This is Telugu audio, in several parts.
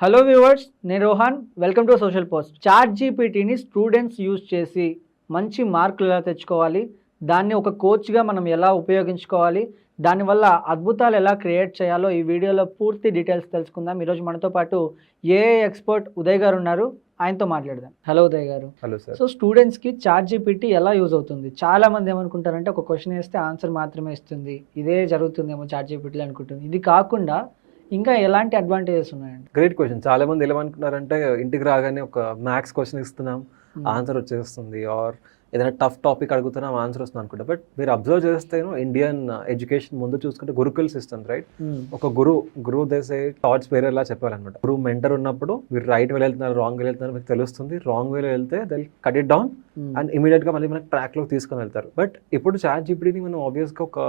హలో వ్యూవర్స్, నేను Rohan. Welcome to social post. Chat జీపీటీని స్టూడెంట్స్ యూజ్ చేసి మంచి మార్కులు ఎలా తెచ్చుకోవాలి, దాన్ని ఒక కోచ్గా మనం ఎలా ఉపయోగించుకోవాలి, దానివల్ల అద్భుతాలు ఎలా క్రియేట్ చేయాలో ఈ వీడియోలో పూర్తి డీటెయిల్స్ తెలుసుకుందాం. ఈరోజు మనతో పాటు ఏఐ ఎక్స్పర్ట్ ఉదయ్ గారు ఉన్నారు. ఆయనతో మాట్లాడదాం. హలో ఉదయ్ గారు. Hello sir. సో స్టూడెంట్స్కి చాట్ జీపీటీ ఎలా యూజ్ అవుతుంది? చాలామంది ఏమనుకుంటారంటే ఒక క్వశ్చన్ వేస్తే ఆన్సర్ మాత్రమే ఇస్తుంది, ఇదే జరుగుతుందేమో చాట్ జీపీటీలో అనుకుంటుంది. ఇది కాకుండా ఇంకా ఎలాంటి అడ్వాంటేజెస్ ఉన్నాయండి? Great question. చాలా మంది ఏమనుకుంటున్నారంటే ఇంటికి రాగానే ఒక మ్యాథ్స్ క్వశ్చన్ ఇస్తున్నాం, ఆన్సర్ వచ్చేస్తుంది, ఆర్ ఏదైనా టఫ్ టాపిక్ అడుగుతున్నాం, ఆన్సర్ వస్తుంది అనుకుంటా. బట్ మీరు అబ్జర్వ్ చేస్తే ఇండియన్ ఎడ్యుకేషన్ ముందు చూసుకుంటే గురుకుల్ సిస్టమ్, రైట్? ఒక గురువు దేశే థాట్స్ వేరేలా చెప్పాలన్నమాట. గురువు మెంటర్ ఉన్నప్పుడు మీరు రైట్ వేలో వెళ్తున్నారు, రాంగ్ వేలో వెళ్తున్నారు మీకు తెలుస్తుంది. రాంగ్ వేలో వెళ్తే they cut it down and ఇమీడియట్గా మళ్ళీ మనకి ట్రాక్లోకి తీసుకొని వెళ్తారు. బట్ ఇప్పుడు చాట్ జీపీటీని మనం ఆబ్వియస్గా ఒక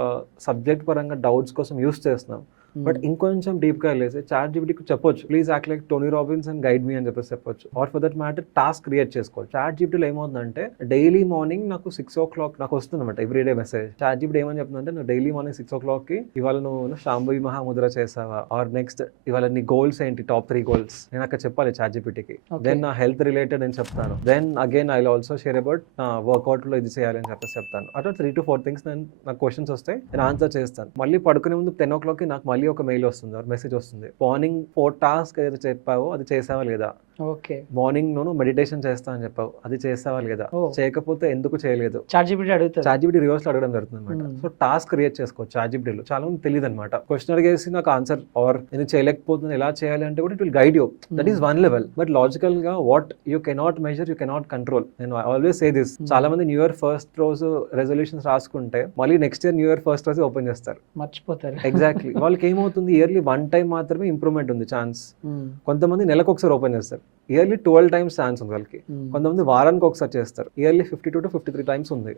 సబ్జెక్ట్ పరంగా డౌట్స్ కోసం యూస్ చేస్తున్నాం. బట్ ఇంకొంచెం డీప్గా వెళ్ళేసి చాట్ జీపీటీకి చెప్పొచ్చు, please act like Tony Robbins and guide me అని చెప్పొచ్చు. Or for that matter task create చేసుకోవచ్చు. చాట్ జీపీటీలో ఏమవుతుందంటే డైలీ మార్నింగ్ నాకు 6 o'clock నాకు వస్తుంది అనమాట ఎవ్రీడే మెసేజ్. చాట్ జీపీటీ ఏమని చెప్తుందంటే నువ్వు డైలీ మార్నింగ్ 6 o'clockకి ఇవాళ నువ్వు శాంభవి మహాముద్ర చేసావా, ఆర్ నెక్స్ట్ ఇవాళ నీ గోల్స్ ఏంటి, టాప్ 3 goals నేను అక్కడ చెప్పాలి చాట్ జీపీటీకి. దెన్ నా హెల్త్ రిలేటెడ్ నేను చెప్తాను. Then again I also share about నా వర్కౌట్లో ఇది చేయాలి అని చెప్తాను. అట్లా 3 to 4 things నాకు క్వశ్చన్స్ వస్తాయి, నేను ఆన్సర్ చేస్తాను. మళ్ళీ పడుకునే ముందు 10 o'clockకి నాకు మళ్ళీ ఒక మెయిల్ వస్తుంది, మెసేజ్ వస్తుంది. మార్నింగ్ 4 tasks ఏదైతే చెప్పావో అది చేసావా లేదా, ఓకే, మార్నింగ్ నువ్వు మెడిటేషన్ చేస్తా అని చెప్పావు, అది చేసావా లేదా, చేయకపోతే ఎందుకు చేయలేదు, చాట్ జీపీటీ అడుగుతుంది. చాట్ జీపీటీ రివర్స్ లో అడగడం జరుగుతుంది అనమాట. సో టాస్క్ క్రియేట్ చేసుకోవచ్చు చాట్ జీపీటీలో. చాలా మంది తెలియదు అనమాట. క్వశ్చన్ అడిగేసి నాకు ఆన్సర్ ఆర్ నేను చేయలేకపోతుంది ఎలా చేయాలి అంటే కూడా it will guide you. That is one level. But logical గా what you cannot measure, you cannot control. నేను ఆల్వేస్ సే దిస్. చాలా మంది న్యూ ఇయర్ ఫస్ట్ రోజు రెజల్యూషన్స్ రాసుకుంటే మళ్ళీ next year new year first రోజు ఓపెన్ చేస్తారు, మర్చిపోతారు. ఎగ్జాక్ట్లీ. వాళ్ళకి ఏమవుతుంది, ఇయర్లీ 1 time మాత్రమే ఇంప్రూవ్మెంట్ ఉంది ఛాన్స్. కొంతమంది నెలకు ఒకసారి ఓపెన్ చేస్తారు, ఇయర్లీ 12 times ఛాన్స్ ఉంది వాళ్ళకి. కొంతమంది వారానికి ఒకసారి చేస్తారు, ఇయర్లీ 52 to 53 times ఉంది.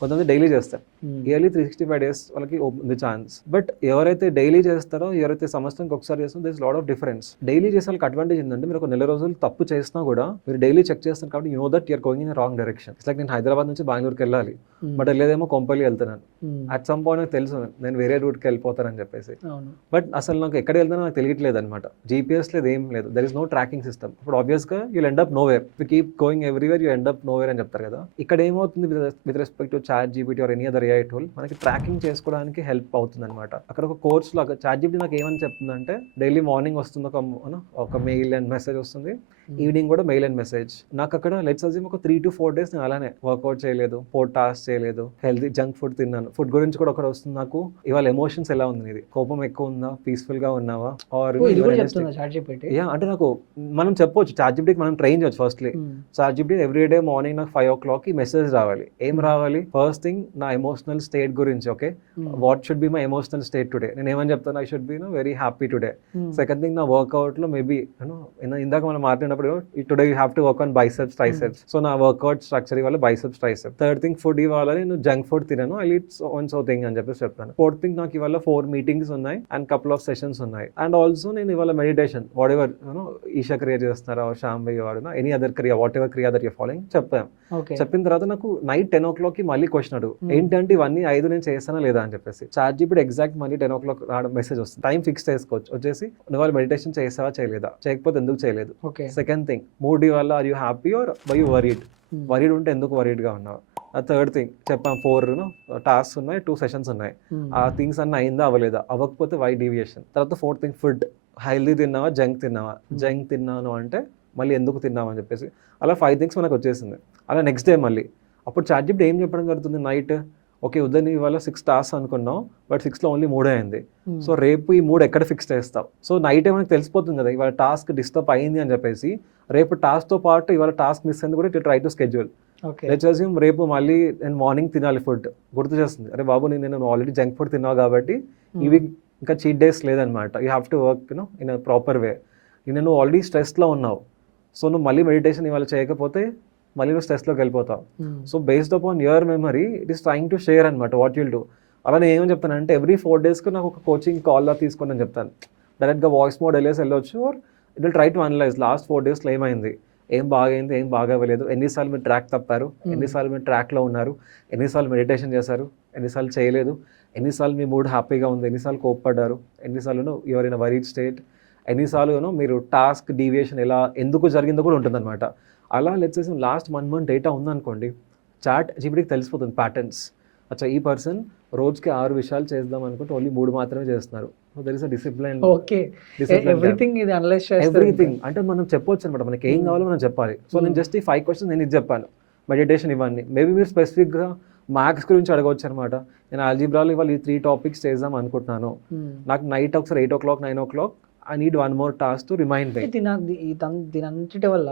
కొంతమంది డైలీ చేస్తారు, ఇయర్లీ 365 days వాళ్ళకి ఉంది ఛాన్స్. బట్ ఎవరైతే డైలీ చేస్తారో, ఎవరైతే సంవత్సరానికి ఒకసారి చేస్తారో, this lot of difference. Daily చేసే వాళ్ళకి అడ్వాంటేజ్ ఏంటంటే మీరు ఒక నెల రోజులు తప్పు చేసినా కూడా మీరు డైలీ చెక్ చేస్తారు కాబట్టి you know that you're going in wrong direction. It's like నేను హైదరాబాద్ నుంచి బెంగళూరుకి వెళ్ళాలి, బట్ వెళ్ళేదేమో కొంపల్లి వెళ్తున్నాను. అట్ సమ్ పాయింట్ నాకు తెలుసు నేను వేరే రూట్కి వెళ్ళిపోతానని చెప్పేసి. బట్ అసలు నాకు ఎక్కడ వెళ్తానో నాకు తెలియట్లేదు అనమాట. జీపీఎస్ లేదు, ఏం లేదు, there is no tracking system. ఇప్పుడు ఆబ్వియస్గా you'll end up nowhere. You keep going everywhere, you end up nowhere అని చెప్తారు కదా. ఇక్కడ ఏమవుతుంది with respect to chat GPT or any other AI tool, మనకి ట్రాకింగ్ చేసుకోవడానికి హెల్ప్ అవుతుంది అనమాట. అక్కడ ఒక కోర్స్ లాగా చాట్ జీపీటీ నాకు ఏమని చెప్తుందంటే డైలీ మార్నింగ్ వస్తుంది ఒక మెయిల్ అండ్ మెసేజ్ వస్తుంది, ఈవినింగ్ కూడా మెయిల్ అండ్ మెసేజ్. నాకు అక్కడ లెట్స్ అజ్యూమ్ ఒక 3 to 4 days నేను అలానే వర్కౌట్ చేయలేదు, 4 tasks చేయలేదు, హెల్తీ జంక్ ఫుడ్ తిన్నాను. ఫుడ్ గురించి కూడా ఒకటి వస్తుంది నాకు, ఇవాళ ఎమోషన్స్ ఎలా ఉంది, ఇది కోపం ఎక్కువ ఉందా, పీస్ఫుల్ గా ఉన్నావా, ఆర్ అంటే నాకు మనం చెప్పొచ్చు చాట్ జీపీటీకి మనం ట్రైన్ చేయొచ్చు. Firstly chat GPT everyday morning నాకు 5 o'clock మెసేజ్ రావాలి. ఏం రావాలి? ఫస్ట్ థింగ్ నా ఎమోషనల్ స్టేట్ గురించి. Okay, what should be my emotional state today, నేను ఏమని చెప్తాను, I should be very happy today. Second thing నా వర్కౌట్ లో మేబీ ఇందాక మనం మాట్లాడినప్పుడు today you have to work on biceps triceps. So నా వర్కౌట్ స్ట్రక్చర్ ఇవాళ biceps triceps. Third thing food ఇవాళ నేను జంక్ ఫుడ్ తినను, ఐ ఈట్ సో థింగ్ అని చెప్పేసి చెప్తాను. ఫోర్త్ థింగ్ నాకు ఇవాళ 4 meetings ఉన్నాయి అండ్ కపుల్ ఆఫ్ సెషన్స్ ఉన్నాయి. అండ్ ఆల్సో నేను ఇవాళ మెడిటేషన్ వాట్ ఎవర్ ఈషా క్రియ చేస్తున్నారా, శాంభవి వాడు ఎనీ అదర్ క్రియ, వాట్ ఎవర్ క్రియ దట్ యూ ఫాలోయింగ్ చెప్పాం. చెప్పిన తర్వాత నాకు నైట్ 10 o'clock మళ్ళీ క్వశ్చన్ అడుగు, ఏంటంటే ఇవన్నీ 5 నేను చేస్తానా లేదా అని చెప్పేసి. చాట్ జీపీటీ ఎగ్జాక్ట్ మళ్ళీ 10 o'clock రావడం మెసేజ్ వస్తుంది. టైం ఫిక్స్ చేసుకోవచ్చు, వచ్చేసి నువ్వు వాళ్ళు మెడిటేషన్ చేసావా చేయలేదా, చేయకపోతే ఎందుకు చేయలేదు. సెకండ్ థింగ్ మూడ్ వల్ల are you happy or why you worried, worried ఉంటే ఎందుకు వరీడ్గా ఉన్నావు. ఆ థర్డ్ థింగ్ చెప్పాం, 4 టాస్క్స్ ఉన్నాయి, 2 sessions ఉన్నాయి, ఆ థింగ్స్ అన్నీ అయిందా అవ్వలేదా, అవ్వకపోతే వై డీవియేషన్. తర్వాత 4th thing ఫుడ్, హెల్దీ తిన్నావా జంక్ తిన్నావా, జంక్ తిన్నాను అంటే మళ్ళీ ఎందుకు తిన్నావు అని చెప్పేసి. అలా 5 things మనకు వచ్చేసింది. అలా నెక్స్ట్ డే మళ్ళీ అప్పుడు చాట్ జీపీటీ ఏం చెప్పడం జరుగుతుంది, నైట్ ఓకే ఉదయం ఇవాళ 6 tasks అనుకున్నావు, బట్ 6లో ఓన్లీ 3 అయింది. సో రేపు ఈ 3 ఎక్కడ ఫిక్స్ చేస్తావు. సో నైట్ మనకు తెలిసిపోతుంది కదా ఇవాళ టాస్క్ డిస్టర్బ్ అయింది అని చెప్పేసి. రేపు టాస్క్తో పాటు ఇవాళ టాస్క్ మిస్ అయింది కూడా it try to schedule. Let's assume రేపు మళ్ళీ నేను మార్నింగ్ తినాలి ఫుడ్, గుర్తు చేస్తుంది, అరే బాబు నేను ఆల్రెడీ జంక్ ఫుడ్ తిన్నావు కాబట్టి ఈ వీక్ ఇంకా చీట్ డేస్ లేదనమాట, you have to work in a proper way. నువ్వు ఆల్రెడీ స్ట్రెస్లో ఉన్నావు, సో నువ్వు మళ్ళీ మెడిటేషన్ ఇవాళ చేయకపోతే మళ్ళీ నువ్వు స్ట్రెస్లోకి వెళ్ళిపోతావు. So based upon your memory it is trying to share అనమాట వాట్ యుల్ డూ. అలా నేను ఏమని చెప్తానంటే ఎవ్రీ 4 daysకి నాకు ఒక కోచింగ్ కాల్లో తీసుకొని అని చెప్తాను. డైరెక్ట్గా వాయిస్ మోడ్ వెళ్ళొచ్చు, or it will try to analyse last 4 daysలో ఏమైంది, ఏం బాగైంది, ఏం బాగవ్వలేదు, ఎన్నిసార్లు మీరు ట్రాక్ తప్పారు, ఎన్నిసార్లు మీరు ట్రాక్లో ఉన్నారు, ఎన్నిసార్లు మెడిటేషన్ చేశారు, ఎన్నిసార్లు చేయలేదు, ఎన్నిసార్లు మీ మూడ్ హ్యాపీగా ఉంది, ఎన్నిసార్లు కోప్పడ్డారు, ఎన్నిసార్లు your in a worried state, ఎన్నిసార్లు మీరు టాస్క్ డీవియేషన్ ఎలా ఎందుకు జరిగిందో కూడా ఉంటుందన్నమాట. అలా let's say last 1 month data ఉందనుకోండి, చాట్ జీపీటీకి తెలిసిపోతుంది ప్యాటర్న్స్. అచ్చా ఈ పర్సన్ రోజుకి 6 విషయాలు చేద్దాం అనుకుంటే ఓన్లీ 3 మాత్రమే చేస్తున్నారు. So there is a discipline. Okay, everything ఇది అనలైజ్ చేస్తారు. ఎవ్రీథింగ్ అంటే మనం చెప్పొచ్చు అనమాట, మనకి ఏం కావాలో మనం చెప్పాలి. సో నేను జస్ట్ ఈ 5 questions నేను ఇది చెప్పాను, మెడిటేషన్ ఇవన్నీ. మేబీ మీరు స్పెసిఫిక్గా మ్యాథ్స్ గురించి అడగవచ్చు అనమాట. నేను ఆల్జీబ్రాలో ఇవాళ ఈ 3 topics చేద్దాం అనుకుంటున్నాను, నాకు నైట్ ఒకసారి 8 o'clock 9 o'clock I need 1 more task to remind me. దీని అన్నిటి వల్ల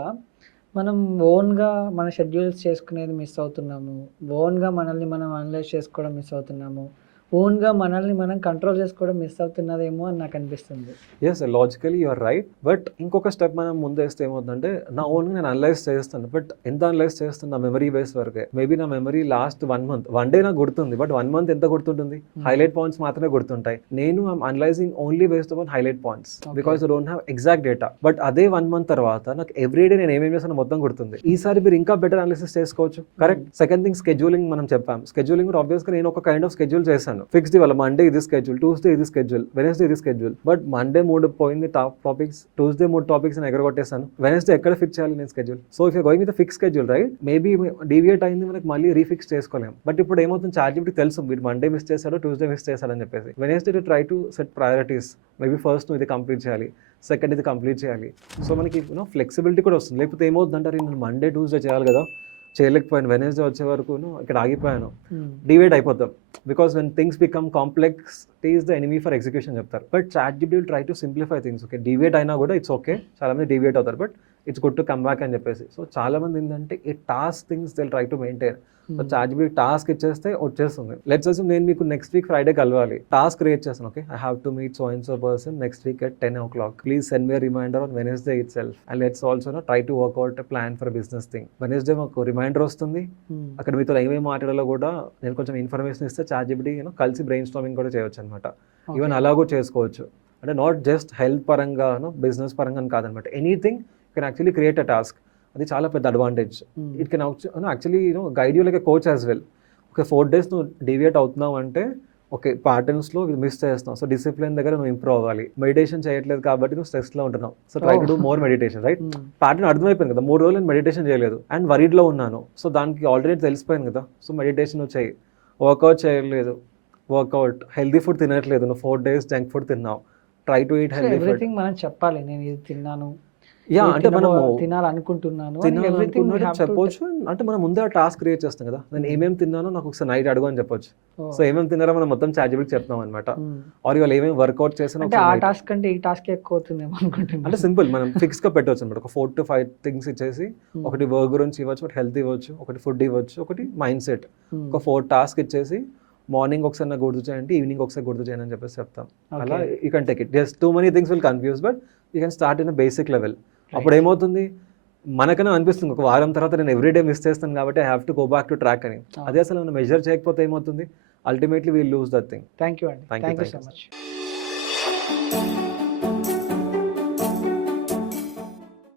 మనం ఓన్గా మన షెడ్యూల్స్ చేసుకునేది మిస్ అవుతున్నాము, ఓన్గా మనల్ని మనం అనలైజ్ చేసుకోవడం మిస్ అవుతున్నాము, ఓన్గా మనల్ని మనం కంట్రోల్ చేసుకోవడం మిస్ అవుతున్నదేమో అని నాకు అనిపిస్తుంది. Yes, logically you're right. But ఇంకొక స్టెప్ మనం ముందేస్తే ఏమవుతుందంటే, నా ఓన్గా నేను అనలైజ్ చేస్తాను, బట్ ఎంత అనలైజ్ చేస్తాను నా మెమరీ బేస్ వరకే. మేబీ నా మెమరీ లాస్ట్ 1 month 1 day నాకు గుర్తుంది, బట్ 1 month ఎంత గుర్తుంటుంది? హైలైట్ పాయింట్స్ మాత్రమే గుర్తుంటాయి. నేను I'm analysing only based on highlight points because I don't have exact data. But అదే 1 month తర్వాత నాకు ఎవ్రీ డే నేను ఏమేమి చేస్తానో మొత్తం గుర్తుంది. ఈసారి మీరు ఇంకా బెటర్ అనాలిసిస్ చేసుకోవచ్చు. కరెక్ట్. సెకండ్ థింగ్ స్కెడ్యూలింగ్ మనం చెప్పాం. స్కెడ్యూలింగ్ కూడా ఆబ్వియస్గా నేను ఒక కైండ్ ఆఫ్ స్కెడ్యూల్ చేశాను. ఫిక్స్డ్ ఇవాళ మండే ఇది స్కెడ్యూల్, ట్యూస్డే ఇది స్కెడ్యూల్, వెనస్డే ఇది స్కెడ్యూల్. బట్ మండే 3 పోయింది టాపిక్స్, ట్యూస్డే 3 topics నేను ఎగరగొట్టేసాను, వెనస్డే ఎక్కడ ఫిక్స్ చేయాలి నేను schedule? So if you going with fix schedule right, maybe deviate అయింది మనకి మళ్ళీ రీఫిక్స్ చేసుకోలేము. బట్ ఇప్పుడు ఏమవుతుంది, చాట్‌జీపీటీకి తెలుసు వీడు మండే మిస్ చేశాడు, ట్యూస్డే మిస్ చేశాడని చెప్పేసి. Wednesday to try to set priorities. Maybe first నువ్వు ఇది కంప్లీట్ చేయాలి, సెకండ్ ఇది కంప్లీట్ చేయాలి. సో మనకి ఫ్లెక్సిబిలిటీ కూడా వస్తుంది. లేకపోతే ఏమవుతుందంటారు, నేను మండే ట్యూస్డే చేయాలి కదా, చేయలేకపోయాను, వెనస్డే వచ్చే వరకు ఇక్కడ ఆగిపోయాను, డివైడ్ అయిపోతాం. Because when things become complex is the enemy for execution చెప్తారు. But ChatGPT will try to simplify things. Okay, divide అయినా కూడా ఇట్స్ ఓకే, చాలా మంది డివైడ్ అవుతారు, but it's good to come back అని చెప్పేసి. సో చాలా మంది ఏంటంటే ఈ task things they try to maintain. So ChatGPT task ఇచ్చేస్తే వచ్చేస్తుంది. లెట్స్ అస్యూమ్ నేను మీకు నెక్స్ట్ వీక్ ఫ్రైడే కలవాలి, టాస్క్ క్రియేట్ చేస్తాను. Okay, I have to meet so and so person next week at 10 o'clock. Please send me reminder on Wednesday itself and let's also try to work out plan for business thing. Wednesday మాకు రిమైండర్ వస్తుంది, అక్కడ మీతో ఏమేమి మాట్లాడాలో కూడా నేను కొంచెం ఇన్ఫర్మేషన్ ఇస్తే చాట్‌జీపీటీ కలిసి బ్రెయిన్ స్టార్మింగ్ కూడా చేయొచ్చు అనమాట. ఈవెన్ అలా కూడా చేసుకోవచ్చు. అంటే నాట్ జస్ట్ హెల్త్ పరంగా బిజినెస్ పరంగా కాదనమాట, anything can actually create a task. అది చాలా పెద్ద advantage. It can actually guide you like a coach as well. Okay, 4 days నువ్వు డీవియేట్ అవుతున్నావు అంటే ఓకే ప్యాటర్న్స్లో మిస్ చేస్తున్నావు, సో డిసిప్లిన్ దగ్గర నువ్వు ఇంప్రూవ్ అవ్వాలి. మెడిటేషన్ చేయట్లేదు కాబట్టి నువ్వు స్ట్రెస్లో ఉంటున్నావు, so try to do more meditation right. Pattern అర్థమైపోయింది కదా, 3 రోజులు నేను మెడిటేషన్ చేయలేదు అండ్ వరీడ్లో ఉన్నాను, సో దానికి ఆల్రెడీ తెలిసిపోయింది కదా, సో మెడిటేషన్ నువ్వు చేయి. వర్కౌట్ చేయలేదు, వర్కౌట్, హెల్దీ ఫుడ్ తినట్లేదు, నువ్వు 4 days జంక్ ఫుడ్ తిన్నావు, try to eat healthy food. Everything మనం చెప్పాలి, నేను ఇది తిన్నాను, యా అంటే మనం తినాలనుకుంటున్నాను చెప్పొచ్చు. అంటే మనం ముందే ఆ టాస్క్ క్రియేట్ చేస్తాం కదా, నేను ఏమేమి తిన్నానో నాకు ఒకసారి నైట్ అడుగు అని చెప్పొచ్చు. సో ఏమేమి తిన్నారో మనం మొత్తం చాట్‌జీపీటీకి చెప్తాం అనమాట. ఆర్ ఇవాళ ఏమేమి వర్కౌట్ చేసానో అంటే ఆ టాస్క్ అంటే ఈ టాస్క్ ఎక్కువ అవుతుందేమో అనుకుంటున్నాను. అంటే సింపుల్, మనం ఫిక్స్గా పెట్టవచ్చు అనమాట. ఒక 4 to 5 థింగ్స్ ఇచ్చేసి, ఒకటి వర్క్ గురించి ఇవ్వచ్చు, ఒకటి హెల్త్ ఇవ్వచ్చు, ఒకటి ఫుడ్ ఇవ్వచ్చు, ఒకటి మైండ్ సెట్. ఒక 4 tasks ఇచ్చేసి మార్నింగ్ ఒకసారి నాకు గుర్తు చేయండి, ఈవినింగ్ ఒకసారి గుర్తు చేయండి అని చెప్పేసి చెప్తాం. అలా you can take it. Just too many things will confuse, but you can start in a basic level. అప్పుడు ఏమవుతుంది, మనకనే అనిపిస్తుంది ఒక వారం తర్వాత నేను ఎవ్రీడే మిస్ చేస్తాను కాబట్టి I have to go back to track అని. అదే అసలు మనం మెజర్ చేయకపోతే ఏమవుతుంది, ultimately we'll lose that thing. Thank you అండి, థ్యాంక్ యూ సో మచ్.